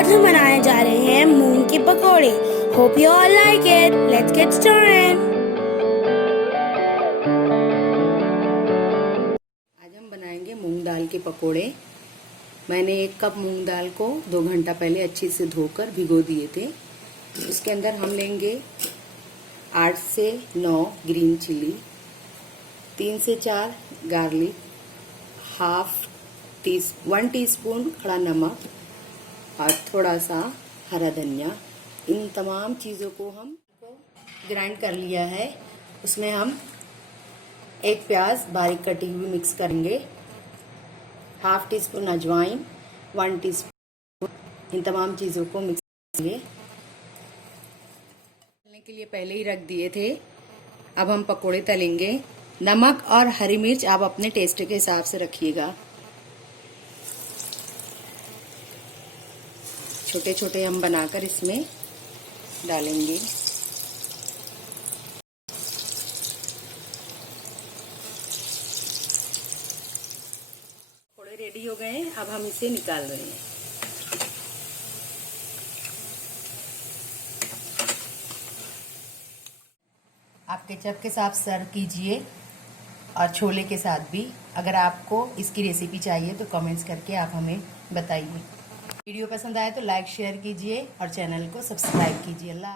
आज हम बनाने जा रहे हैं मूंग के पकोड़े। Hope you all like it. Let's get started. आज हम बनाएंगे मूंग दाल के पकोड़े। मैंने 1 कप मूंग दाल को 2 घंटा पहले अच्छे से धोकर भिगो दिए थे। उसके अंदर हम लेंगे 8 से 9 ग्रीन चिली, 3 से 4 गार्लिक, 1 टीस्पून खड़ा नमक और थोड़ा सा हरा धनिया। इन तमाम चीज़ों को हम ग्राइंड कर लिया है। उसमें हम 1 प्याज बारीक कटी हुई मिक्स करेंगे, 1/2 टीस्पून अजवाइन, 1 टीस्पून। इन तमाम चीज़ों को मिक्स करेंगे। तलने के लिए पहले ही रख दिए थे। अब हम पकोड़े तलेंगे। नमक और हरी मिर्च आप अपने टेस्ट के हिसाब से रखिएगा। छोटे छोटे हम बनाकर इसमें डालेंगे। पकोड़े रेडी हो गए हैं। अब हम इसे निकाल रहे हैं। आप केचप के साथ सर्व कीजिए और छोले के साथ भी। अगर आपको इसकी रेसिपी चाहिए तो कमेंट्स करके आप हमें बताइए। वीडियो पसंद आए तो लाइक शेयर कीजिए और चैनल को सब्सक्राइब कीजिए। अल्लाह।